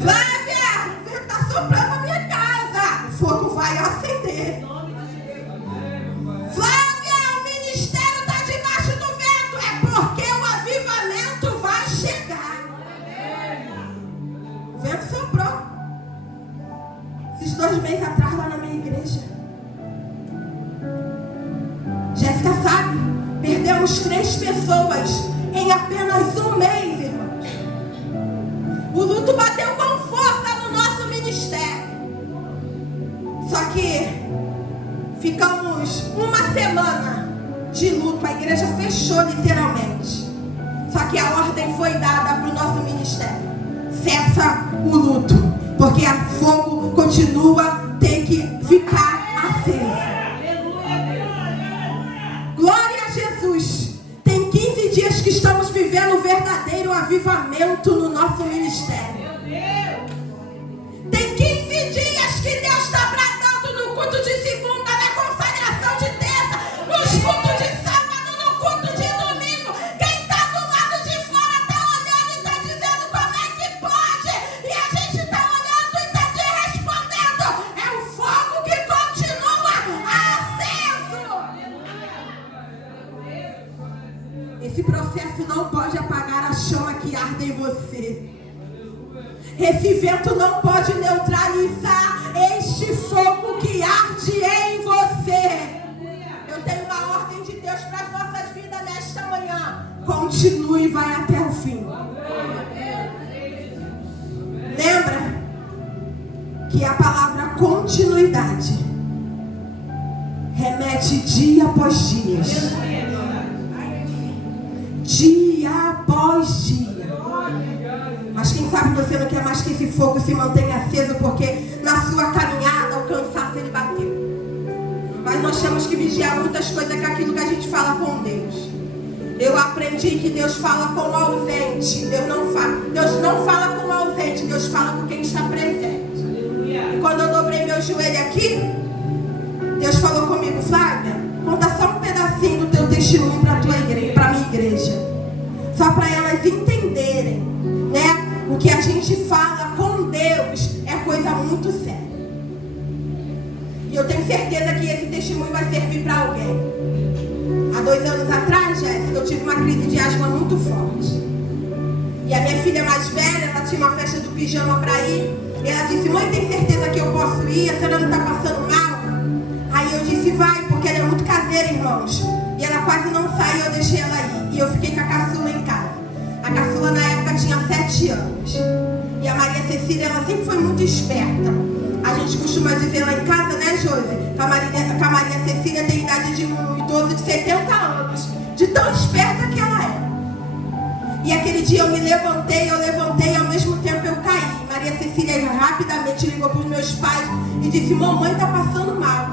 Flávia, o vento está soprando na minha casa, o fogo vai acender. Flávia, 2 meses atrás lá na minha igreja. Jéssica sabe, perdemos 3 pessoas em apenas 1 mês, irmãos. O luto bateu com força no nosso ministério. Só que ficamos 1 semana de luto. A igreja fechou literalmente. Só que a ordem foi dada para o nosso ministério: cessa o luto, porque a fogo continua, tem que ficar aceso. Glória a Jesus. Tem 15 dias que estamos vivendo um verdadeiro avivamento no nosso ministério. Tem 15 dias que Deus está bradando no culto de segunda, na consagração de terça, nos cultos de sábado, no culto de domingo. Quem está do lado de fora está olhando e está dizendo como é que pode. E a gente está olhando e está te respondendo. É o fogo que continua aceso. Esse processo não pode apagar a chama que arde em você. Esse vento não pode neutralizar este fogo que arde em você. Eu tenho uma ordem de Deus para as nossas vidas nesta manhã. Continue e vai até o fim. Lembra que a palavra continuidade remete dia após dia. Dia após dia. Mas quem sabe você não quer mais que esse fogo se mantenha aceso, porque na sua caminhada o cansaço ele bateu. Mas nós temos que vigiar muitas coisas com aquilo que a gente fala com Deus. Eu aprendi que Deus fala com o ausente. Deus não fala com o ausente, Deus fala com quem está presente. E quando eu dobrei meu joelho aqui, Deus falou comigo: Flávia, conta só um pedacinho do teu testemunho para a minha igreja. Só para elas entenderem, né? O que a gente fala com Deus é coisa muito séria. E eu tenho certeza que esse testemunho vai servir para alguém. Há 2 anos atrás, Jéssica, eu tive uma crise de asma muito forte. E a minha filha mais velha, ela tinha uma festa do pijama para ir. E ela disse: mãe, tem certeza que eu posso ir? A senhora não está passando mal? Aí eu disse: vai, porque ela é muito caseira, irmãos. E ela quase não sai, eu deixei ela ir. E eu fiquei com a caçula em casa. A caçula na época tinha 7 anos. E a Maria Cecília, ela sempre foi muito esperta. A gente costuma dizer lá em casa, né, Josi? Que a Maria Cecília tem idade de um idoso de 70 anos. De tão esperta que ela é. E aquele dia eu levantei, e ao mesmo tempo eu caí. Maria Cecília rapidamente ligou para os meus pais e disse: mamãe está passando mal.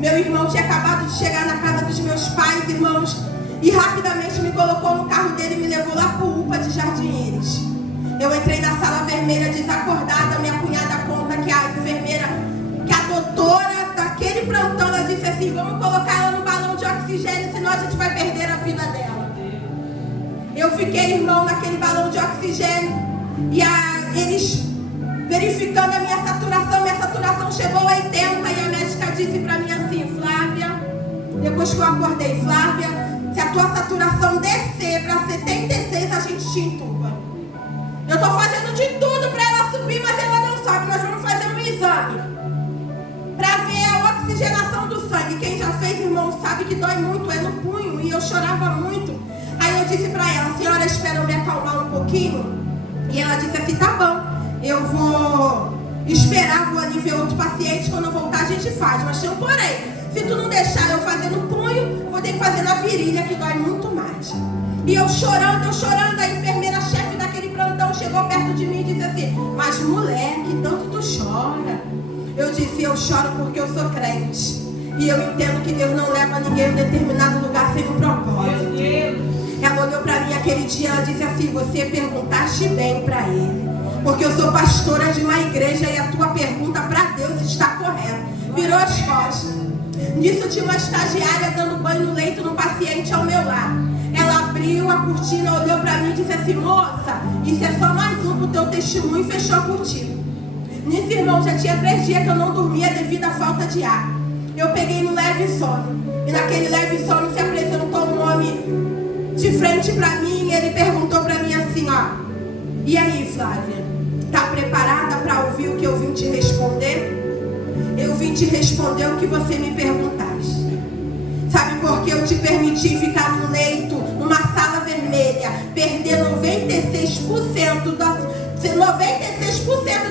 Meu irmão tinha acabado de chegar na casa dos meus pais, irmãos, e rapidamente me colocou no carro dele e me levou lá para o UPA de Jardim Iris. Eu entrei na sala vermelha desacordada. Minha cunhada conta que a enfermeira, que a doutora daquele plantão, ela disse assim: vamos colocar ela no balão de oxigênio, senão a gente vai perder a vida dela. Eu fiquei, irmão, naquele balão de oxigênio. E eles verificando a minha saturação chegou a 80. E a médica disse para mim assim: Flávia, depois que eu acordei: Flávia, se a tua saturação descer para 76, a gente te entuba. Eu estou fazendo de tudo para ela subir, mas ela não sobe. Nós vamos fazer um exame para ver a oxigenação do sangue. Quem já fez, irmão, sabe que dói muito, é no punho. E eu chorava muito. Aí eu disse para ela: senhora, espera eu me acalmar um pouquinho. E ela disse assim: tá bom, eu vou esperar, vou ali ver outro paciente. Quando eu voltar a gente faz. Mas tem um porém: se tu não deixar eu fazer no punho, vou ter que fazer na virilha, que dói muito mais. E eu chorando, a enfermeira-chefe daquele plantão chegou perto de mim e disse assim: mas moleque, tanto tu chora. Eu disse: eu choro porque eu sou crente. E eu entendo que Deus não leva ninguém a um determinado lugar sem um propósito. Ela olhou para mim aquele dia, ela disse assim: você perguntaste bem para ele, porque eu sou pastora de uma igreja e a tua pergunta para Deus está correta. Virou as costas. Nisso tinha uma estagiária dando banho no leito no paciente ao meu lado. Ela abriu a cortina, olhou para mim e disse assim: moça, isso é só mais um pro teu testemunho, e fechou a cortina. Nisso, irmão, já tinha 3 dias que eu não dormia devido à falta de ar. Eu peguei no leve sono. E naquele leve sono se apresentou um homem de frente para mim. E ele perguntou para mim assim: ó, e aí, Flávia, tá preparada para ouvir o que eu vim te responder? responder o que você me perguntaste. Sabe por que eu te permiti ficar num leito, numa sala vermelha, perder 96%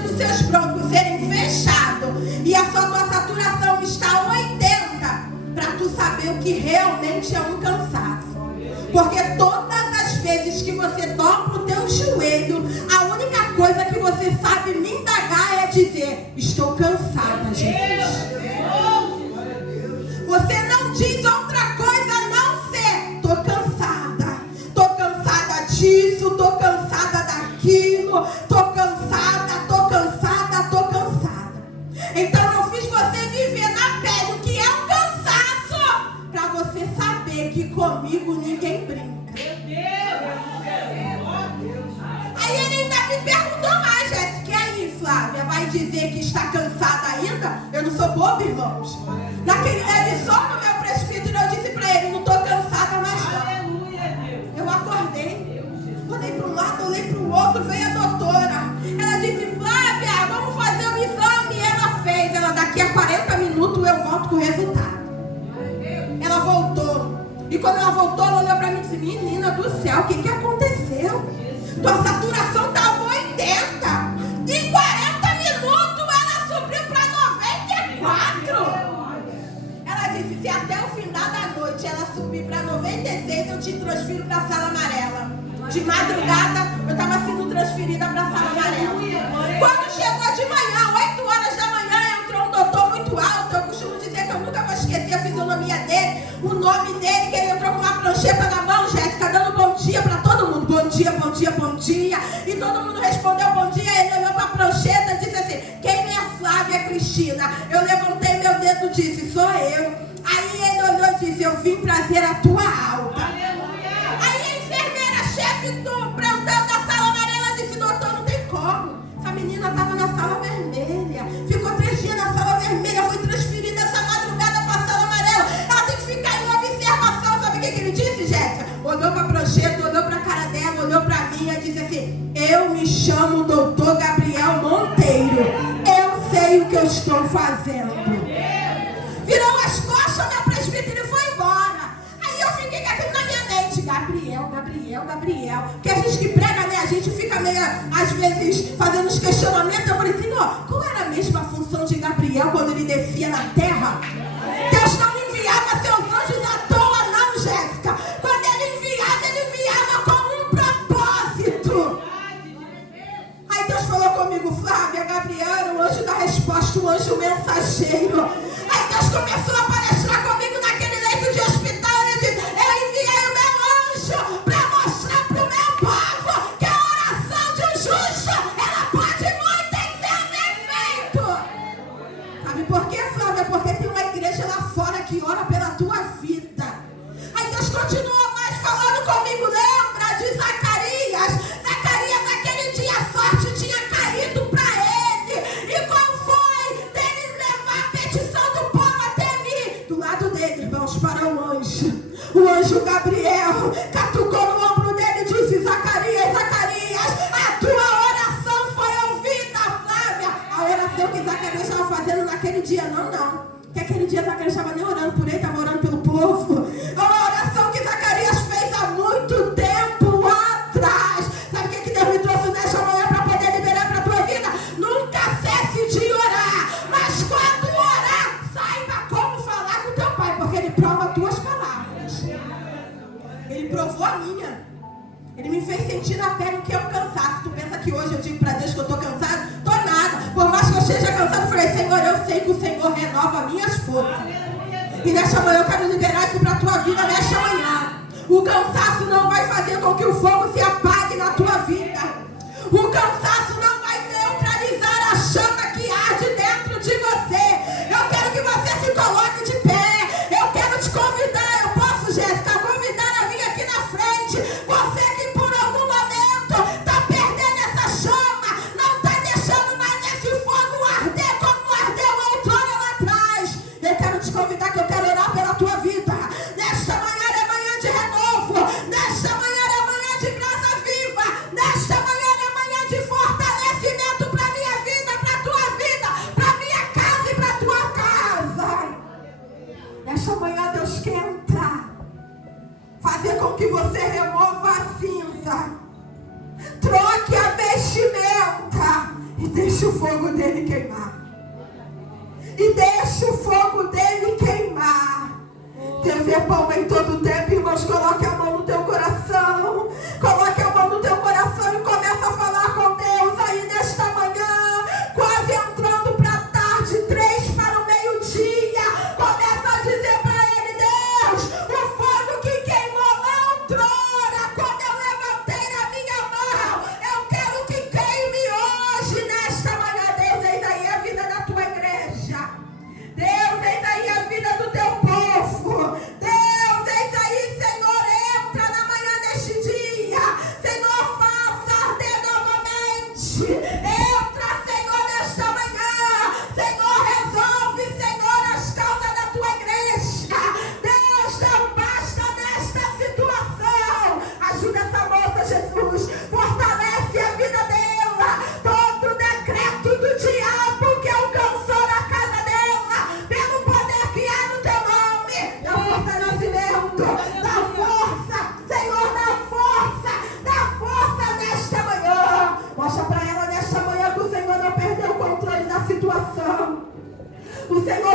dos seus brônquios serem fechados e a tua saturação está 80, para tu saber o que realmente é um cansaço. Porque todas as vezes que você dobra o teu joelho, a única coisa que você sabe me indagar é dizer: estou cansada, Jesus. Você não diz outra coisa a não ser: estou cansada. Estou cansada disso, estou cansada daquilo, estou cansada, estou cansada, estou cansada. Então eu fiz você viver na pele o que é um cansaço, para você saber que comigo ninguém brinca. Aí ele ainda me perguntou mais, Jéssica: e aí, Flávia, vai dizer que está cansada ainda? Eu não sou boba, irmãos. Naquele dia de sono, meu presbítero, eu disse para ele: não estou cansada mais não. Eu acordei, olhei para um lado, olhei para o outro, veio a doutora. Ela disse: Flávia, vamos fazer um exame. Ela fez. Ela: daqui a 40 minutos eu volto com o resultado. Ela voltou. E quando ela voltou, ela olhou para mim e disse: menina do céu, o que aconteceu? Tua saturação estava 80. Em 40 minutos ela subiu para 94. Ela disse: se até o final da noite ela subir para 96, eu te transfiro para a sala amarela. De madrugada eu estava sendo transferida para a sala amarela. Quando chegou de manhã, 8 horas da manhã, entrou um doutor muito alto. Eu costumo dizer que eu nunca vou esquecer a fisionomia dele, o nome dele, que ele entrou com uma prancheta na mão, Jéssica, dando bom dia para todo mundo. Bom dia, bom dia, bom dia. E todo mundo respondeu bom dia. Ele olhou para a prancheta e disse assim: quem é a Flávia Cristina? Eu levantei meu dedo e disse: sou eu. Aí ele olhou e disse: eu vim trazer a tua alta. Aí a enfermeira, chefe do plantão da sala amarela, disse: doutor, não tem como. Essa menina estava na sala vermelha, ficou 3 dias na sala vermelha, foi transferida essa madrugada para a sala amarela. Ela tem que ficar em observação. Sabe o que ele disse, Jéssica? Olhou para a prancheta, olhou para a cara dela, olhou para mim e disse assim: eu me chamo doutor Gabriel Monteiro, eu sei o que eu estou fazendo. Virou as costas, meu presbítero, e foi embora. Aí eu fiquei com aquilo na minha mente: Gabriel, Gabriel, Gabriel. Porque a gente que prega, né? A gente fica meio, às vezes, fazendo uns questionamentos. Eu falei: Senhor, qual era a mesma função de Gabriel quando ele descia na terra? Deus não enviava seus anjos à toa, não, Jéssica. Quando ele enviava com um propósito. Aí Deus falou comigo: Flávia, Gabriel era o anjo da resposta, o anjo mensageiro. Aí Deus começou a palestrar comigo naquele leito de hospital. Ele disse: eu enviei o meu anjo para mostrar para o meu povo que a oração de um justo, ela pode muito em seu efeito. Sabe por quê, Flávia? Porque tem uma igreja lá fora que ora pela tua vida. Aí Deus continuou mais falando comigo. Lembra de Zacarias? Zacarias, naquele dia a sorte tinha caído para ele. E qual foi? Dele levar a petição do povo até mim. Do lado dele, irmãos, para o anjo. O anjo Gabriel catucou no ombro dele e disse: Zacarias, Zacarias, a tua oração foi ouvida, Flávia. A oração que Zacarias estava fazendo naquele dia, não. Que aquele dia Zacarias estava nem orando por ele, estava orando pelo povo. A oração que Zacarias fez há muito tempo atrás. Sabe o que Deus me trouxe nessa manhã para poder liberar para a tua vida? Nunca cesse de orar. Mas quando orar, saiba como falar com teu pai, porque ele prova as tuas palavras. Ele provou a minha. Ele me fez sentir na pele o que é um cansaço. Tu pensa que hoje eu digo para Deus que eu estou cansado? Estou nada. Por mais que eu esteja cansado, eu falei: Senhor, eu sei que o Senhor renova minhas forças. E nesta manhã eu quero liberar isso para a tua vida nesta manhã. O cansaço não vai fazer com que o fogo se apague na tua vida. O cansaço não vai neutralizar a chama que arde dentro de você. Eu quero que você se coloque de pé. Eu quero te convidar. Eu posso, Jéssica, convidar a vir aqui na frente. Você que por algum momento está perdendo essa chama, não está deixando mais esse fogo arder como ardeu outrora lá atrás. Eu quero te convidar, que eu quero orar pela tua vida. Nesta manhã é manhã de renovo. Nesta manhã é manhã de brasa viva. Nesta manhã é manhã de força. fazer com que você remova a cinza. Troque a vestimenta e deixe o fogo dele queimar. E deixe o fogo dele queimar. Deus é bom em todo tempo, irmãos. Coloque a mão no teu coração. Coloque a mão no teu coração e começa a falar com Deus aí nesta manhã. Quase entrando para a tarde, 3 para o meio-dia. Começa a dizer para ele: Deus, o fogo que queimou outrora, quando eu levantei a minha mão, eu quero que queime hoje, nesta manhã. Deus, eis aí a vida da tua igreja. Deus, eis aí a vida do teu povo. Deus, eis aí, Senhor, entra na manhã deste dia. Senhor, faça arder novamente. Entra, Senhor, nesta manhã. Senhor, resolve, Senhor, as causas da tua igreja. Deus, não basta nesta situação. Ajuda essa moça, Jesus. Fortalece a vida dela. Todo decreto do diabo que alcançou na casa dela, pelo poder que há no teu nome, dá fortalecimento, dá força, Senhor, dá força nesta manhã. Mostra para ela nesta manhã que o Senhor não perdeu o controle da situação. O Senhor